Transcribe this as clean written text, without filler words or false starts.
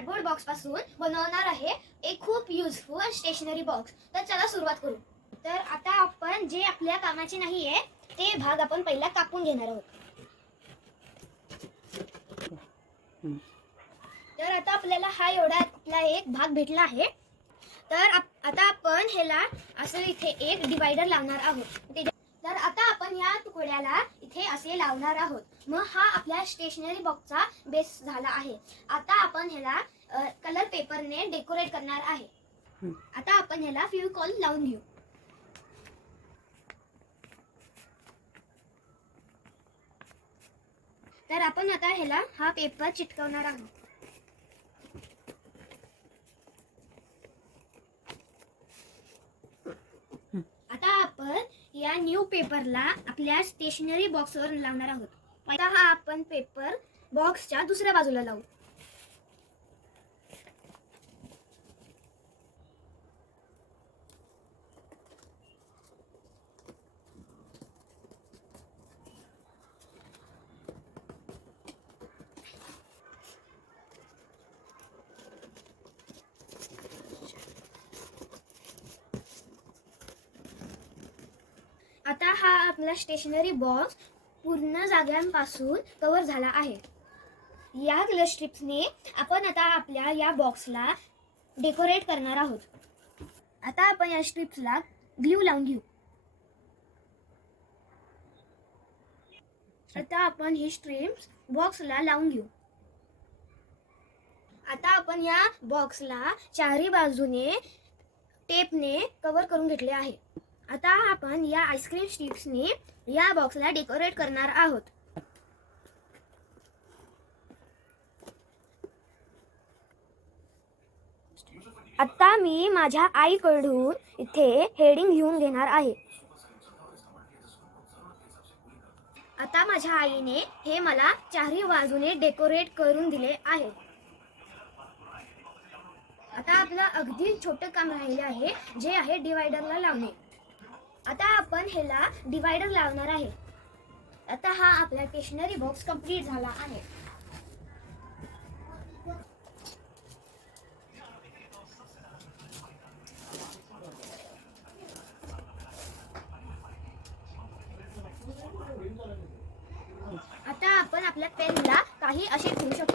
Cardboard box पासून बनवणार आहे एक खूप युजफुल स्टेशनरी बॉक्स। तर चला सुरुवात करू। तर आता आपण जे आपल्या कामाचे नाहीये ते भाग आपण पहिला कापून घेणार आहोत। तर आता आपल्याला हा एवढा आपला एक भाग भेटला आहे। तर आता आपण ह्याला असं इथे एक डिवायडर लावणार आहोत। तर आता आपण या तुकड्याला इथे असे लावणार आहोत। मग हा आपल्या स्टेशनरी बॉक्सचा बेस झाला आहे। आता आपण ह्याला कलर पेपरने डेकोरेट करणार आहे। आता आपण ह्याला फेविकॉल लावून घेऊ। तर आपण आता ह्याला हा पेपर चिटकवणार आहोत। आता आपण या न्यू पेपरला आपल्या स्टेशनरी बॉक्सवर लावणार आहोत। आता हा आपण पेपर बॉक्सच्या दुसऱ्या बाजूला लावू। आता हा आपला स्टेशनरी बॉक्स पूर्ण जागांपासून कव्हर झाला आहे। या कलर स्ट्रिप्सने आपण आता आपल्या या बॉक्सला डेकोरेट करणार आहोत। आता आपण या स्ट्रिप्सला ग्लू लावून घेऊ। आता आपण ही स्ट्रिप्स बॉक्सला लावून घेऊ। आता आपण या बॉक्सला चारही बाजूने टेपने कव्हर करून घेतले आहे। आता आपण या आईस्क्रीम स्टिक्सने या बॉक्सला डेकोरेट करणार आहोत। आता मी माझ्या आईकडून इथे हेडिंग घेऊन घेणार आहे। आता माझ्या आईने हे मला चारही बाजूने डेकोरेट करून दिले आहे। आता आपलं अगदी छोटं काम राहिले आहे, जे आहे डिवायडरला लावणे। आता आपण ह्याला डिवायडर लावणार आहे। आता हा आपला स्टेशनरी बॉक्स कंप्लीट झाला आहे। आता आपण आपल्या पेनला काही असे ठेवू शकतो।